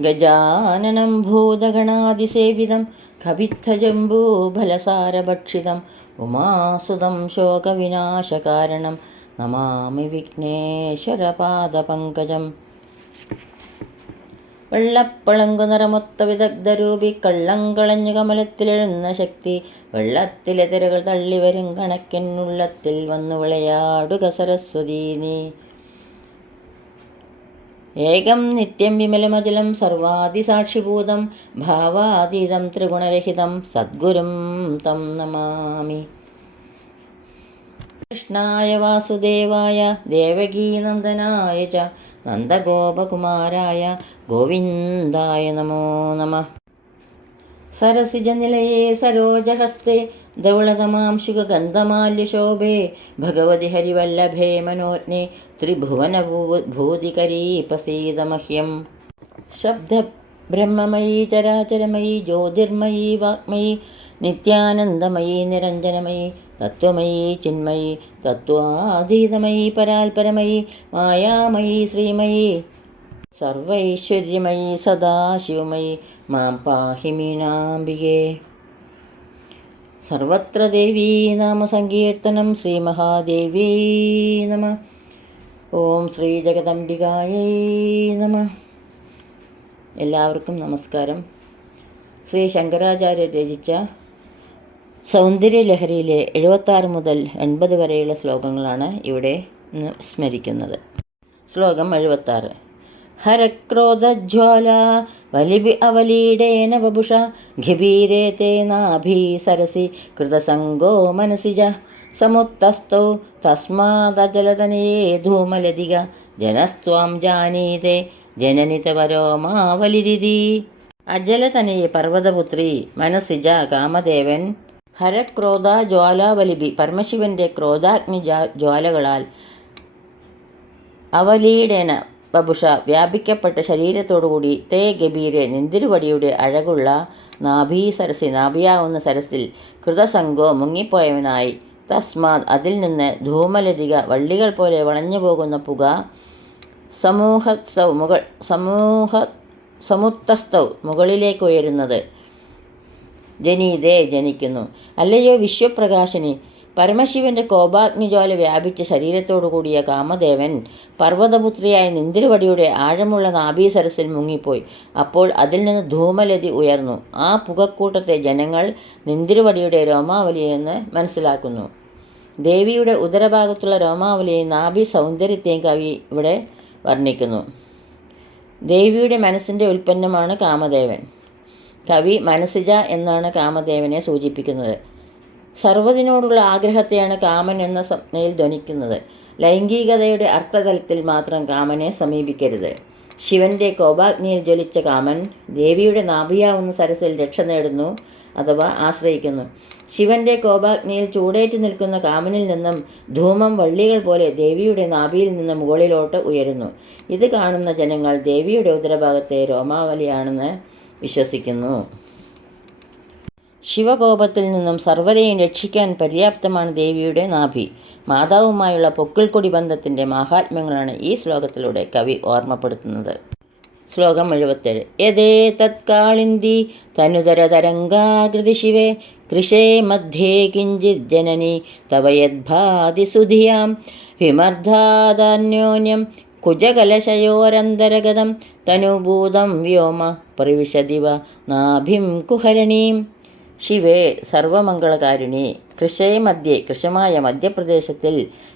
ഗജാനനം ഭൂതഗണാതിസേവിതം कवित्थजम्बूफलसारभक्षितम् ഉമാസുതം ശോകവിനാശകാരണം നമാമി വിഘ്നേശ്വരപാദപങ്കജം. വെള്ളപ്പളങ്കു നിറമൊത്ത വിദഗ്ധരൂപി കള്ളം കളഞ്ഞു കമലത്തിലെഴുന്ന ശക്തി വെള്ളത്തിലെ തിരകൾ തള്ളി വരും കണക്കിനുള്ളത്തിൽ വന്നു വിളയാടുക സരസ്വതീ നീ. ഏകം നിത്യം വിമലമചലം സർവാദിസാക്ഷിഭൂതം ഭാവാതീതം ത്രിഗുണരഹിതം സദ്ഗുരും തം നമാമി. കൃഷ്ണായ വാസുദേവായ ദേവകീനന്ദനായ ച നന്ദഗോപകുമാരായ ഗോവിന്ദായ നമോ നമഃ. സരസിജനിലയേ സരോജഹസ്തേ ധവളതമാംശുകഗന്ധമാല്യശോഭേ ഭഗവതി ഹരിവല്ലഭേ മനോജ്ഞേ ത്രിഭുവനഭൂതികരീപസീതമഹ്യം. ശബ്ദ ബ്രഹ്മമയീ ചരാചരമയീ ജ്യോതിർമയീ वाक्मयी നിത്യാനന്ദമയീ നിരഞ്ജനമയീ തത്വമയീ ചിന്മയീ തത്വാതീതമയീ പരാൽപരമയീ മായാമയീ ശ്രീമയീ സർവൈശ്വര്യമയീ സദാശിവമയി മാം പാഹി മീനാംബികേ. സർവത്ര ദേവീ നാമ സങ്കീർത്തനം ശ്രീ മഹാദേവീ നമ. ഓം ശ്രീ ജഗദംബികായൈ നമ. എല്ലാവർക്കും നമസ്കാരം. ശ്രീ ശങ്കരാചാര്യർ രചിച്ച സൗന്ദര്യലഹരിയിലെ എഴുപത്താറ് മുതൽ എൺപത് വരെയുള്ള ശ്ലോകങ്ങളാണ് ഇവിടെ സ്മരിക്കുന്നത്. ശ്ലോകം എഴുപത്താറ്. ഹരക്രോധജ്വാല വലിബി അവലീടേന വപുഷ ഘിബീരേ തേ നാഭീ സരസി കൃതസംഗോ മനസിജ സമുത്തസ്ഥൗ തസ്മാദജലതനയേ ധൂമലതിക ജനസ്ത്വാം ജാനീതേ ജനനിതവരോമാവലിരിതി അജലതനയെ പർവതപുത്രി മനസ്സിജ കാമദേവൻ ഹരക്രോധ ജ്വാലാവലിപി പരമശിവന്റെ ക്രോധാഗ്നി ജ്വാലകളാൽ അവലീടേന ബബുഷ വ്യാപിക്കപ്പെട്ട ശരീരത്തോടുകൂടി തേ ഗഭീരെ നെന്തിരുവടിയുടെ അഴകുള്ള നാഭീ സരസി നാഭിയാവുന്ന സരസിൽ കൃതസംഗോ മുങ്ങിപ്പോയവനായി. തസ്മാത് അതിൽ നിന്ന് ധൂമലതിക വള്ളികൾ പോലെ വളഞ്ഞു പോകുന്ന പുക സമൂഹസ്തൗ മുകൾ സമൂഹ സമുത്തസ്തൗ മുകളിലേക്ക് ഉയരുന്നത് ജനീതേ ജനിക്കുന്നു. അല്ലയോ വിശ്വപ്രകാശിനി പരമശിവന്റെ കോപാഗ്നിജ്വാല വ്യാപിച്ച ശരീരത്തോടു കൂടിയ കാമദേവൻ പർവതപുത്രിയായ നിന്തിരുവടിയുടെ ആഴമുള്ള നാഭീസരസിൽ മുങ്ങിപ്പോയി. അപ്പോൾ അതിൽ നിന്ന് ധൂമലതി ഉയർന്നു. ആ പുകക്കൂട്ടത്തെ ജനങ്ങൾ നിന്തിരുവടിയുടെ രോമാവലിയെന്ന് മനസ്സിലാക്കുന്നു. ദേവിയുടെ ഉദരഭാഗത്തുള്ള രോമാവലിയെയും നാഭി സൗന്ദര്യത്തെയും കവി ഇവിടെ വർണിക്കുന്നു. ദേവിയുടെ മനസ്സിന്റെ ഉൽപ്പന്നമാണ് കാമദേവൻ. കവി മനസ്സിജ എന്നാണ് കാമദേവനെ സൂചിപ്പിക്കുന്നത്. സർവതിനോടുള്ള ആഗ്രഹത്തെയാണ് കാമൻ എന്ന സ്വപ്നയിൽ ധ്വനിക്കുന്നത്. ലൈംഗികതയുടെ അർത്ഥതലത്തിൽ മാത്രം കാമനെ സമീപിക്കരുത്. ശിവന്റെ കോപാഗ്നിയിൽ ജ്വലിച്ച കാമൻ ദേവിയുടെ നാഭിയാവുന്ന സരസിൽ രക്ഷ നേടുന്നു അഥവാ ആശ്രയിക്കുന്നു. ശിവന്റെ കോപാഗ്നിയിൽ ചൂടേറ്റ് നിൽക്കുന്ന കാമനിൽ നിന്നും ധൂമം വള്ളികൾ പോലെ ദേവിയുടെ നാഭിയിൽ നിന്ന് മുകളിലോട്ട് ഉയരുന്നു. ഇത് കാണുന്ന ജനങ്ങൾ ദേവിയുടെ ഉദരഭാഗത്തെ രോമാവലിയാണെന്ന് വിശ്വസിക്കുന്നു. ശിവകോപത്തിൽ നിന്നും സർവരെയും രക്ഷിക്കാൻ പര്യാപ്തമാണ് ദേവിയുടെ നാഭി. മാതാവുമായുള്ള പൊക്കിൾക്കൊടി ബന്ധത്തിന്റെ മാഹാത്മ്യങ്ങളാണ് ഈ ശ്ലോകത്തിലൂടെ കവി ഓർമ്മപ്പെടുത്തുന്നത്. ശ്ലോകം എഴുപത്തേഴ് യഥേ തത്കാളിന്തി തനുതര തരംഗാകൃതി ശിവേ കൃഷേ മധ്യേ കിഞ്ചിത് ജനനി തവ യദ്ഭാതി സുധിയാം വിമർദ്ധാദാന്യോന്യം കുജകലശയോരന്തരഗതം തനുഭൂതം വ്യോമ പ്രവിശതിവ നാഭിം കുഹരണീം. ശിവേ സർവമംഗളകാരുണി കൃഷേ മധ്യേ കൃഷമായ മധ്യപ്രദേശത്തിൽ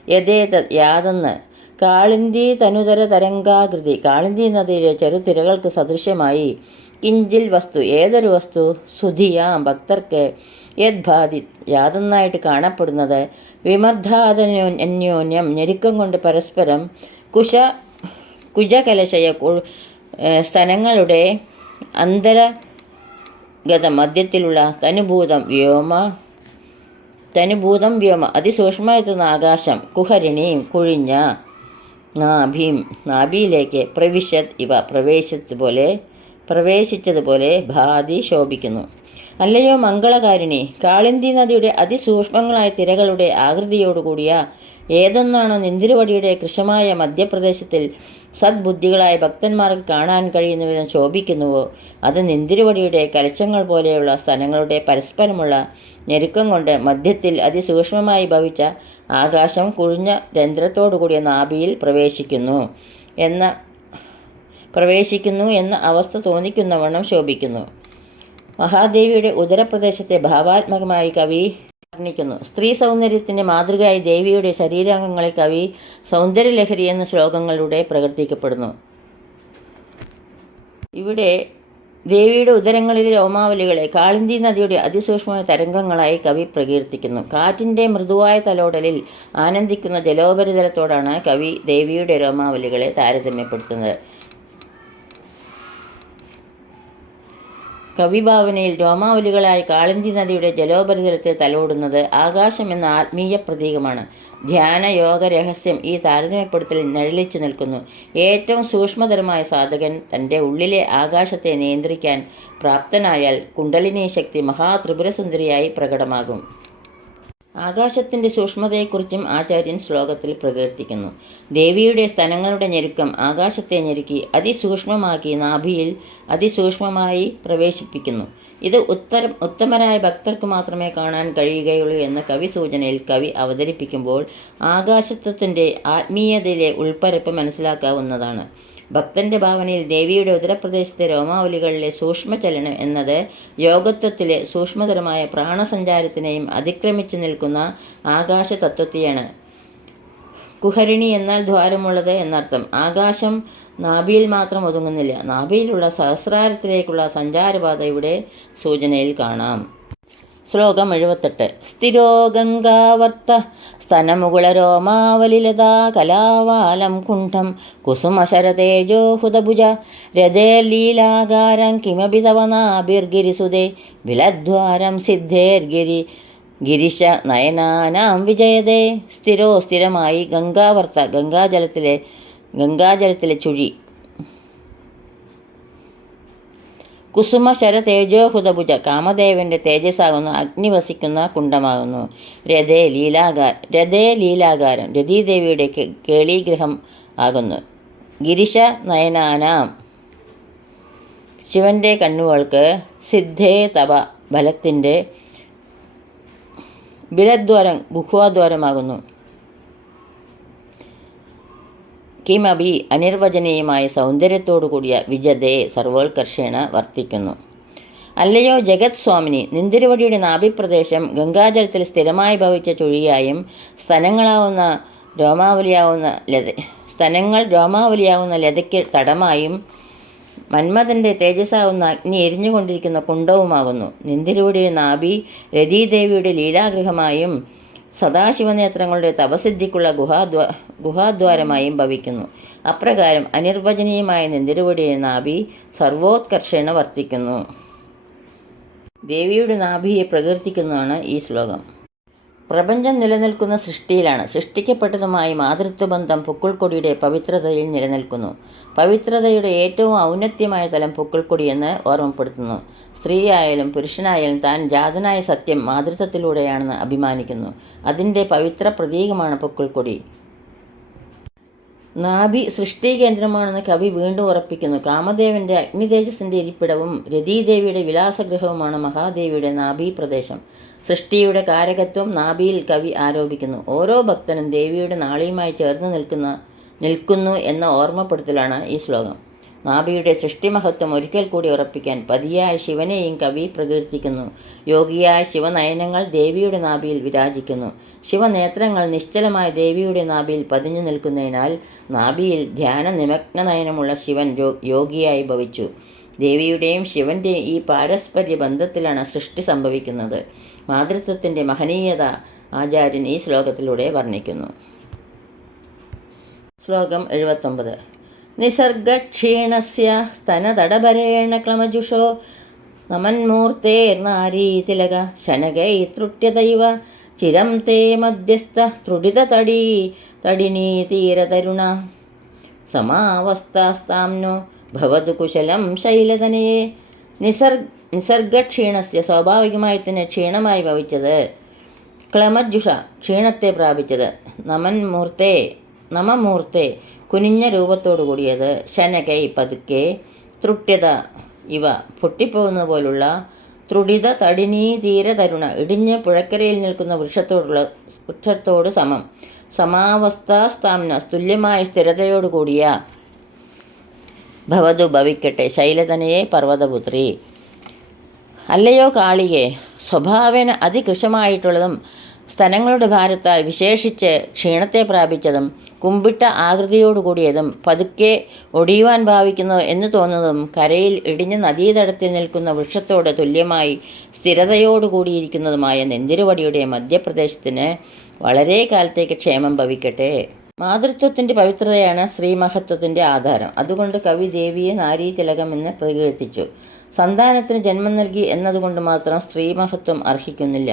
യഥേത യാതെന്ന്. കാളിന്തി തനുതര തരംഗാകൃതി കാളിന്തി നദിയിലെ ചെറുതിരകൾക്ക് സദൃശ്യമായി. കിഞ്ചിൽ വസ്തു ഏതൊരു വസ്തു? സുധിയാം ഭക്തർക്ക് യദ്ഭാതി യാതൊന്നായിട്ട് കാണപ്പെടുന്നത്. വിമർദ്ധാതന്യോ അന്യോന്യം ഞെരുക്കം കൊണ്ട് പരസ്പരം കുശ കുജകലശയ സ്ഥലങ്ങളുടെ അന്തര ഗത മധ്യത്തിലുള്ള തനുഭൂതം വ്യോമ തനുഭൂതം വ്യോമ അതിസൂക്ഷ്മമായെത്തുന്ന ആകാശം കുഹരിണിയും കുഴിഞ്ഞ നാഭീം നാഭിയിലേക്ക് പ്രവിശത് ഇവ പ്രവേശിച്ചതുപോലെ പ്രവേശിച്ചതുപോലെ ഭാതി ശോഭിക്കുന്നു. അല്ലയോ മംഗളകാരിണി കാളിന്തി നദിയുടെ അതിസൂക്ഷ്മങ്ങളായ തിരകളുടെ ആകൃതിയോടുകൂടിയ ഏതൊന്നാണ് നിന്തിരുവടിയുടെ കൃഷമായ മധ്യപ്രദേശത്തിൽ സദ്ബുദ്ധികളായ ഭക്തന്മാർക്ക് കാണാൻ കഴിയുന്ന വിധം ശോഭിക്കുന്നുവോ? അത് നിന്തിരുവടിയുടെ കലശങ്ങൾ പോലെയുള്ള സ്ഥലങ്ങളുടെ പരസ്പരമുള്ള ഞെരുക്കം കൊണ്ട് മധ്യത്തിൽ അതിസൂക്ഷ്മമായി ഭവിച്ച ആകാശം കുഴിഞ്ഞ രന്ധ്രത്തോടുകൂടിയ നാഭിയിൽ പ്രവേശിക്കുന്നു എന്ന പ്രവേശിക്കുന്നു എന്ന അവസ്ഥ തോന്നിക്കുന്നവണ്ണം ശോഭിക്കുന്നു. മഹാദേവിയുടെ ഉദരപ്രദേശത്തെ ഭാവാത്മകമായി കവി വർണിക്കുന്നു. സ്ത്രീ സൗന്ദര്യത്തിന്റെ മാതൃകയായി ദേവിയുടെ ശരീരാംഗങ്ങളെ കവി സൗന്ദര്യലഹരി എന്ന ശ്ലോകങ്ങളിലൂടെ പ്രകർത്തിക്കപ്പെടുന്നു. ഇവിടെ ദേവിയുടെ ഉദരങ്ങളിലെ രോമാവലികളെ കാളിന്തി നദിയുടെ അതിസൂക്ഷ്മമായ തരംഗങ്ങളായി കവി പ്രകീർത്തിക്കുന്നു. കാറ്റിന്റെ മൃദുവായ തലോടലിൽ ആനന്ദിക്കുന്ന ജലോപരിതലത്തോടാണ് കവി ദേവിയുടെ രോമാവലികളെ താരതമ്യപ്പെടുത്തുന്നത്. കവിഭാവനയിൽ രോമാവലികളായി കാളിന്തി നദിയുടെ ജലോപരിതലത്തെ തലോടുന്നത് ആകാശം എന്ന ആത്മീയ പ്രതീകമാണ്. ധ്യാന യോഗ രഹസ്യം ഈ താരതമ്യപ്പെടുത്തലിൽ നഴലിച്ചു നിൽക്കുന്നു. ഏറ്റവും സൂക്ഷ്മതരമായ സാധകൻ തന്റെ ഉള്ളിലെ ആകാശത്തെ നിയന്ത്രിക്കാൻ പ്രാപ്തനായാൽ കുണ്ടലിനി ശക്തി മഹാത്രിപുരസുന്ദരിയായി പ്രകടമാകും. ആകാശത്തിന്റെ സൂക്ഷ്മതയെക്കുറിച്ചും ആചാര്യൻ ശ്ലോകത്തിൽ പ്രകീർത്തിക്കുന്നു. ദേവിയുടെ സ്ഥലങ്ങളുടെ ഞെരുക്കം ആകാശത്തെ ഞെരുക്കി അതിസൂക്ഷ്മമാക്കി നാഭിയിൽ അതിസൂക്ഷ്മമായി പ്രവേശിപ്പിക്കുന്നു. ഇത് ഉത്തരം ഉത്തമരായ ഭക്തർക്ക് മാത്രമേ കാണാൻ കഴിയുകയുള്ളൂ എന്ന കവി സൂചനയിൽ കവി അവതരിപ്പിക്കുമ്പോൾ ആകാശത്വത്തിന്റെ ആത്മീയതയിലെ ഉൾപ്പരപ്പ് മനസ്സിലാക്കാവുന്നതാണ്. ഭക്തന്റെ ഭാവനയിൽ ദേവിയുടെ ഉദരപ്രദേശത്തെ രോമാവലികളിലെ സൂക്ഷ്മചലനം എന്നത് യോഗത്വത്തിലെ സൂക്ഷ്മതരമായ പ്രാണസഞ്ചാരത്തിനെയും അതിക്രമിച്ചു നിൽക്കുന്ന ആകാശ തത്വത്തെയാണ് കുഹരിണി എന്നാൽ ദ്വാരമുള്ളത് എന്നർത്ഥം. ആകാശം നാഭിയിൽ മാത്രം ഒതുങ്ങുന്നില്ല. നാഭിയിലുള്ള സഹസ്രാരത്തിലേക്കുള്ള സഞ്ചാരപാത ഇവിടെ സൂചനയിൽ കാണാം. ശ്ലോകം എഴുപത്തെട്ട്. സ്ഥിരോ ഗംഗാവർത്ത സ്തനമുകുളരോമാവലിലതാ കലാവാലം കുണ്ഠം കുസുമശരതേജോ ഹുതഭുജ രഥേർലീലാകാരം കിമപി തവനാഭിർഗിരിസുതേ വിലദ്വാരം സിദ്ധേർഗിരി ഗിരിശ നയനാനാം വിജയതേ. സ്ഥിരോ സ്ഥിരമായി ഗംഗാവർത്ത ഗംഗാജലത്തിലെ ഗംഗാജലത്തിലെ ചുഴി കുസുമ ശര തേജോഹുതഭുജ കാമദേവന്റെ തേജസ്സാകുന്നു. അഗ്നി വസിക്കുന്ന കുണ്ടമാകുന്നു രഥേ ലീലാകാര രഥേ ലീലാകാരം രതീദേവിയുടെ കേളീഗ്രഹം ആകുന്നു. ഗിരിശ നയനാനാം ശിവന്റെ കണ്ണുകൾക്ക് സിദ്ധേ തപ ബലത്തിന്റെ ബിലദ്വാരം ഗുഹാദ്വാരമാകുന്നു. കിമപി അനിർവചനീയമായ സൗന്ദര്യത്തോടു കൂടിയ വിജതയെ സർവോത്കർഷേണ വർത്തിക്കുന്നു. അല്ലയോ ജഗത് സ്വാമിനി നിന്തിരുവടിയുടെ നാഭിപ്രദേശം ഗംഗാജലത്തിൽ സ്ഥിരമായി ഭവിച്ച ചുഴിയായും സ്ഥലങ്ങളാവുന്ന രോമാവലിയാവുന്ന ലത സ്ഥലങ്ങൾ രോമാവലിയാവുന്ന ലതയ്ക്ക് തടമായും മന്മഥന്റെ തേജസ്സാവുന്ന അഗ്നി എരിഞ്ഞുകൊണ്ടിരിക്കുന്ന കുണ്ടവുമാകുന്നു. നിന്തിരുവടിയുടെ നാഭി രതീദേവിയുടെ ലീലാഗൃഹമായും സദാശിവനേത്രങ്ങളുടെ തപസിദ്ധിക്കുള്ള ഗുഹാദ്വാ ഗുഹാദ്വാരമായും ഭവിക്കുന്നു. അപ്രകാരം അനിർവചനീയമായ നെന്തിരുവടിയെ നാഭി സർവോത്കർഷേണ വർത്തിക്കുന്നു. ദേവിയുടെ നാഭിയെ പ്രകീർത്തിക്കുന്നതാണ് ഈ ശ്ലോകം. പ്രപഞ്ചം നിലനിൽക്കുന്ന സൃഷ്ടിയിലാണ്. സൃഷ്ടിക്കപ്പെട്ടതുമായി മാതൃത്വബന്ധം പൊക്കിൾക്കൊടിയുടെ പവിത്രതയിൽ നിലനിൽക്കുന്നു. പവിത്രതയുടെ ഏറ്റവും ഔന്നത്യമായ തലം പൊക്കിൾക്കൊടിയെന്ന് ഓർമ്മപ്പെടുത്തുന്നു. സ്ത്രീയായാലും പുരുഷനായാലും താൻ ജാതനായ സത്യം മാതൃത്വത്തിലൂടെയാണെന്ന് അഭിമാനിക്കുന്നു. അതിന്റെ പവിത്ര പ്രതീകമാണ് പൊക്കിൾക്കൊടി. നാഭി സൃഷ്ടി കേന്ദ്രമാണെന്ന് കവി വീണ്ടും ഉറപ്പിക്കുന്നു. കാമദേവന്റെ അഗ്നിതേജസ്സിന്റെ ഇരിപ്പിടവും രതീദേവിയുടെ വിലാസഗൃഹവുമാണ് മഹാദേവിയുടെ നാഭി പ്രദേശം. സൃഷ്ടിയുടെ കാരകത്വം നാഭിയിൽ കവി ആരോപിക്കുന്നു. ഓരോ ഭക്തനും ദേവിയുടെ നാളിയുമായി ചേർന്ന് നിൽക്കുന്ന നിൽക്കുന്നു എന്ന ഓർമ്മപ്പെടുത്തലാണ് ഈ ശ്ലോകം. നാഭിയുടെ സൃഷ്ടിമഹത്വം ഒരിക്കൽ കൂടി ഉറപ്പിക്കാൻ പതിയായ ശിവനെയും കവി പ്രകീർത്തിക്കുന്നു. യോഗിയായ ശിവനയനങ്ങൾ ദേവിയുടെ നാഭിയിൽ വിരാജിക്കുന്നു. ശിവനേത്രങ്ങൾ നിശ്ചലമായ ദേവിയുടെ നാഭിയിൽ പതിഞ്ഞു നിൽക്കുന്നതിനാൽ നാഭിയിൽ ധ്യാന നിമഗ്ന നയനമുള്ള ശിവൻ യോഗിയായി ഭവിച്ചു. ദേവിയുടെയും ശിവന്റെയും ഈ പാരസ്പര്യ ബന്ധത്തിലാണ് സൃഷ്ടി സംഭവിക്കുന്നത്. മാതൃത്വത്തിന്റെ മഹനീയത ആചാര്യൻ ഈ ശ്ലോകത്തിലൂടെ വർണിക്കുന്നു. ശ്ലോകം എഴുപത്തൊമ്പത്. നിസർഗക്ഷീണസ്യ സ്തനതടഭരേണ ക്ലമജുഷോ നമന്മൂർത്തേർനാരീതിലക ശനകൈത്രുട്യതൈവ ചിരം തേ മധ്യസ്ഥ ത്രുടിതതടീ തടിനീതീരതരുണ സമാവസ്ഥാസ്താംനോ ഭവതു കുശലം ശൈലതനയെ നിസർഗ നിസർഗക്ഷീണസ്യ സ്വാഭാവികമായി തന്നെ ക്ഷീണമായി ഭവിച്ചത്. ക്ലമജുഷ ക്ഷീണത്തെ പ്രാപിച്ചത്. നമൻ മൂർത്തേ നമമൂർത്തെ കുനിഞ്ഞ രൂപത്തോടു കൂടിയത് ശനകൈ പതുക്കെ തൃട്യത ഇവ പൊട്ടിപ്പോകുന്ന പോലുള്ള ത്രുടിത തടിനീ തീര തരുണ ഇടിഞ്ഞ് പുഴക്കരയിൽ നിൽക്കുന്ന വൃക്ഷത്തോടുള്ള വൃക്ഷത്തോട് സമം. സമാവസ്ഥാസ്താമന തുല്യമായ സ്ഥിരതയോടുകൂടിയ ഭവതു ഭവിക്കട്ടെ ശൈലതനയെ പർവതപുത്രി. അല്ലയോ കാളികെ സ്വഭാവേന അതികൃശമായിട്ടുള്ളതും സ്തനങ്ങളുടെ ഭാരത്താൽ വിശേഷിച്ച് ക്ഷീണത്തെ പ്രാപിച്ചതും കുമ്പിട്ട ആകൃതിയോടുകൂടിയതും പതുക്കെ ഒടിയുവാൻ ഭാവിക്കുന്നു എന്ന് തോന്നുന്നതും കരയിൽ ഇടിഞ്ഞ നദീതടത്തിൽ നിൽക്കുന്ന വൃക്ഷത്തോട് തുല്യമായി സ്ഥിരതയോടുകൂടിയിരിക്കുന്നതുമായ നെന്തിരുവടിയുടെ മധ്യപ്രദേശത്തിന് വളരെ കാലത്തേക്ക് ക്ഷേമം ഭവിക്കട്ടെ. മാതൃത്വത്തിന്റെ പവിത്രതയാണ് ശ്രീമഹത്വത്തിന്റെ ആധാരം. അതുകൊണ്ട് കവി ദേവിയെ നാരീതിലകം എന്ന് പ്രകീർത്തിച്ചു. സന്താനത്തിന് ജന്മം നൽകി എന്നതുകൊണ്ട് മാത്രം സ്ത്രീമഹത്വം അർഹിക്കുന്നില്ല.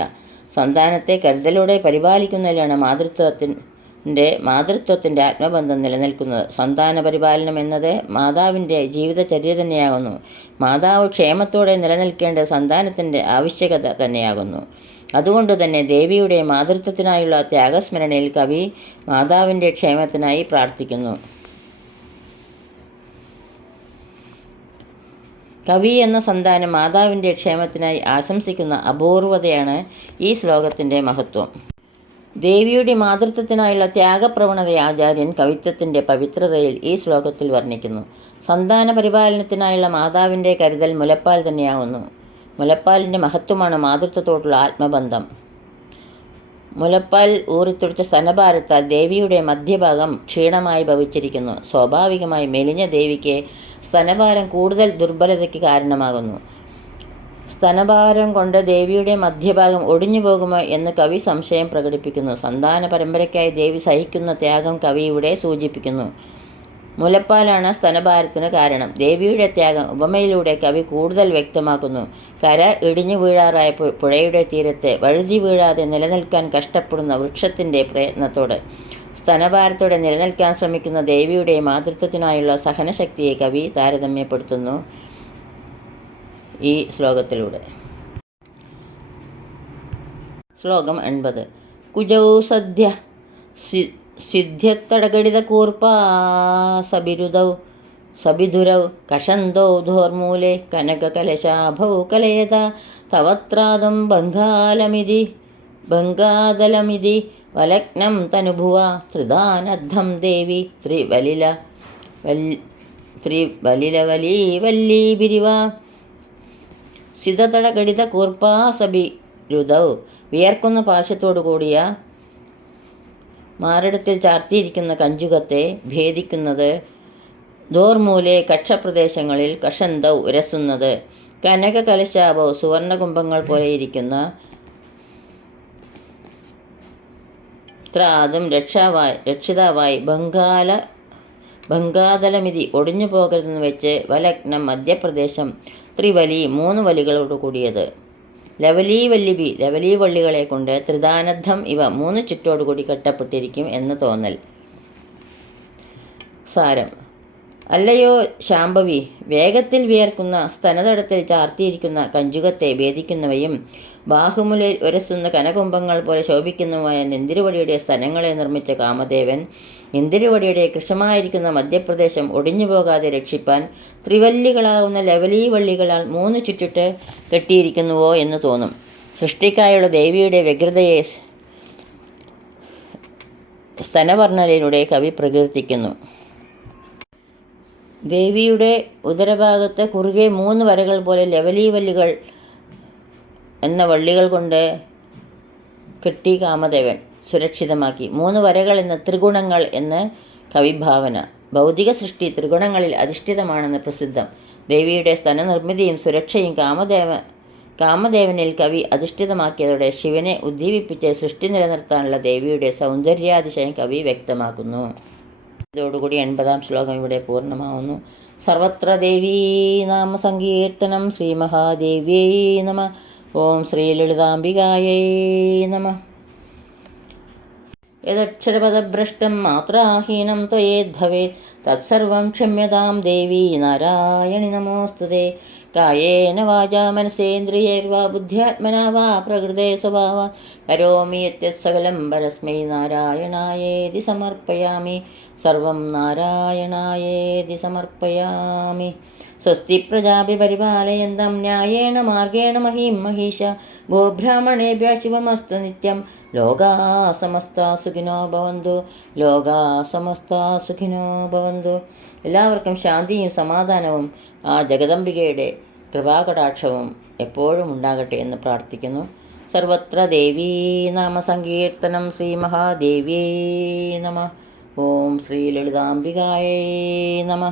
സന്താനത്തെ കരുതലോടെ പരിപാലിക്കുന്നതിലാണ് മാതൃത്വത്തിന്റെ മാതൃത്വത്തിന്റെ ആത്മബന്ധം നിലനിൽക്കുന്നത്. സന്താന പരിപാലനം എന്നത് മാതാവിന്റെ ജീവിതചര്യ തന്നെയാകുന്നു. മാതാവ് ക്ഷേമത്തോടെ നിലനിൽക്കേണ്ട സന്താനത്തിന്റെ ആവശ്യകത തന്നെയാകുന്നു. അതുകൊണ്ട് തന്നെ ദേവിയുടെ മാതൃത്വത്തിനായുള്ള ത്യാഗസ്മരണയിൽ കവി മാതാവിന്റെ ക്ഷേമത്തിനായി പ്രാർത്ഥിക്കുന്നു. കവി എന്ന സന്താനം മാതാവിന്റെ ക്ഷേമത്തിനായി ആശംസിക്കുന്ന അപൂർവതയാണ് ഈ ശ്ലോകത്തിന്റെ മഹത്വം. ദേവിയുടെ മാതൃത്വത്തിനായുള്ള ത്യാഗപ്രവണത ആചാര്യൻ കവിത്വത്തിന്റെ പവിത്രതയിൽ ഈ ശ്ലോകത്തിൽ വർണിക്കുന്നു. സന്താന പരിപാലനത്തിനായുള്ള മാതാവിന്റെ കരുതൽ മുലപ്പാൽ തന്നെയാവുന്നു. മുലപ്പാലിന്റെ മഹത്വമാണ് മാതൃത്വത്തോടുള്ള ആത്മബന്ധം. മുലപ്പാൽ ഊറിത്തുടിച്ച സ്തനഭാരത്താൽ ദേവിയുടെ മധ്യഭാഗം ക്ഷീണമായി ഭവിച്ചിരിക്കുന്നു. സ്വാഭാവികമായി മെലിഞ്ഞ ദേവിക്ക് സ്തനഭാരം കൂടുതൽ ദുർബലതയ്ക്ക് കാരണമാകുന്നു. സ്തനഭാരം കൊണ്ട് ദേവിയുടെ മധ്യഭാഗം ഒടിഞ്ഞു പോകുമോ എന്ന് കവി സംശയം പ്രകടിപ്പിക്കുന്നു. സന്താന പരമ്പരയ്ക്കായി ദേവി സഹിക്കുന്ന ത്യാഗം കവി ഇവിടെ സൂചിപ്പിക്കുന്നു. മുലപ്പാലാണ് സ്തനഭാരത്തിന് കാരണം. ദേവിയുടെ ത്യാഗം ഉപമയിലൂടെ കവി കൂടുതൽ വ്യക്തമാക്കുന്നു. കര ഇടിഞ്ഞു വീഴാറായ പുഴയുടെ തീരത്ത് വഴുതി വീഴാതെ നിലനിൽക്കാൻ കഷ്ടപ്പെടുന്ന വൃക്ഷത്തിന്റെ പ്രയത്നത്തോട്. സ്തനഭാരത്തോടെ നിലനിൽക്കാൻ ശ്രമിക്കുന്ന ദേവിയുടെ മാതൃത്വത്തിനായുള്ള സഹനശക്തിയെ കവി താരതമ്യപ്പെടുത്തുന്നു ഈ ശ്ലോകത്തിലൂടെ. ശ്ലോകം എൺപത്. കുജൗ സദ്യ സിദ്ധ്യത്തടകടിതകൂർപ്പാ സബിരുദൗ സബിധുരൗ കഷന്തൗ ധോർമൂലെ. കനകകലശാഭൗ കലയത തവത്രാദം ബംഗാലമിതി. ബംഗാദലമിതി. വലഗ്നം തനുഭുവ. ത്രിദാനദ്ധം ദേവി. ത്രിവലില ത്രിവലിലവലീ വല്ലീബിരിവ സിതതടകടിത കൂർപ്പാസബി രുദൗ വിയർക്കുന്ന പാശത്തോടു കൂടിയ മാരടത്തിൽ ചാർത്തിയിരിക്കുന്ന കഞ്ചുകത്തെ ഭേദിക്കുന്നത് ദോർമൂലെ കക്ഷപ്രദേശങ്ങളിൽ കഷന്തൗ ഉരസുന്നത് കനക കലശാഭോ സുവർണകുംഭങ്ങൾ പോലെയിരിക്കുന്ന ത്രാതും രക്ഷാവായി രക്ഷിതാവായി ബംഗാല ബംഗാതലമിതി ഒടിഞ്ഞു പോകരുതെന്ന് വെച്ച് വലഗ്നം മധ്യപ്രദേശം ത്രിവലി മൂന്ന് വലികളോട് കൂടിയത്. ലവലീ വല്ലിബി ലവലീ വള്ളികളെ കൊണ്ട് ത്രിദാനദ്ധം ഇവ മൂന്ന് ചുറ്റോടുകൂടി കെട്ടപ്പെട്ടിരിക്കും എന്ന് തോന്നൽ. സാരം. അല്ലയോ ശാംഭവി? വേഗത്തിൽ വിയർക്കുന്ന സ്തനതടത്തിൽ ചാർത്തിയിരിക്കുന്ന കഞ്ചുകത്തെ ഭേദിക്കുന്നവയും ബാഹുമുലയിൽ ഉരസുന്ന കനകുംഭങ്ങൾ പോലെ ശോഭിക്കുന്നതുമായ നെന്തിരുവടിയുടെ സ്തനങ്ങളെ നിർമ്മിച്ച കാമദേവൻ നെന്തിരുവടിയുടെ കൃഷമായിരിക്കുന്ന മധ്യപ്രദേശം ഒടിഞ്ഞു പോകാതെ രക്ഷിപ്പാൻ ത്രിവല്ലികളാവുന്ന ലവലീ വള്ളികളാൽ മൂന്ന് ചുറ്റിട്ട് കെട്ടിയിരിക്കുന്നുവോ എന്ന് തോന്നും. സൃഷ്ടിക്കായുള്ള ദേവിയുടെ വ്യഗ്രതയെ സ്തനവർണനയിലൂടെ കവി പ്രകീർത്തിക്കുന്നു. ദേവിയുടെ ഉദരഭാഗത്ത് കുറുകെ മൂന്ന് വരകൾ പോലെ ലവലീ വല്ലുകൾ എന്ന വള്ളികൾ കൊണ്ട് കെട്ടി കാമദേവൻ സുരക്ഷിതമാക്കി. മൂന്ന് വരകൾ എന്ന ത്രിഗുണങ്ങൾ എന്ന് കവിഭാവന. ഭൗതിക സൃഷ്ടി ത്രിഗുണങ്ങളിൽ അധിഷ്ഠിതമാണെന്ന് പ്രസിദ്ധം. ദേവിയുടെ സ്ഥലനിർമ്മിതിയും സുരക്ഷയും കാമദേവ കാമദേവനിൽ കവി അധിഷ്ഠിതമാക്കിയതോടെ ശിവനെ ഉദ്ദീപിപ്പിച്ച് സൃഷ്ടി നിലനിർത്താനുള്ള ദേവിയുടെ സൗന്ദര്യാതിശയം കവി വ്യക്തമാക്കുന്നു. ഇതോടുകൂടി എൺപതാം ശ്ലോകം ഇവിടെ പൂർണമാവുന്നു. സർവത്ര ദേവീ നാമ സങ്കീർത്തനം ശ്രീ മഹാദേവ്യൈ നമ. ഓം ശ്രീ ലളിതാംബികായൈ നമ. യദക്ഷരപദഭ്രഷ്ടം മാത്രാഹീനം ത്വയേദ്ഭവേത് തത്സർവം ക്ഷമ്യതാം ദേവി നാരായണി നമോസ്തുതേ കായേന വാചാ മനസേന്ദ്രിയൈർവാ ബുദ്ധ്യാത്മനാ വാ പ്രകൃതേ സ്വഭാവ. കരോമി യത്യസകലം പരസ്മൈ നാരായണായേതി സമർപ്പയാമി. സർവം നാരായണായേതി സമർപ്പയാമി. സ്വസ്തി പ്രജാഭി പരിപാലയന്തം ന്യായേണ മാർഗേണ മഹീം മഹീഷ ഗോബ്രാഹ്മണേഭ്യ ശിവമസ്തു നിത്യം. ലോകാ സമസ്ത സുഖിനോ ഭവന്തു. ലോകാ സമസ്ത സുഖിനോ ഭവന്തു. എല്ലാവർക്കും ശാന്തിയും സമാധാനവും. ആ ജഗദംബികയുടെ കൃപാകടാക്ഷവും എപ്പോഴും ഉണ്ടാകട്ടെ എന്ന് പ്രാർത്ഥിക്കുന്നു. സർവത്ര ദേവീ നാമ സങ്കീർത്തനം ശ്രീ നമ. ഓം ശ്രീ ലളിതാംബികായേ നമ.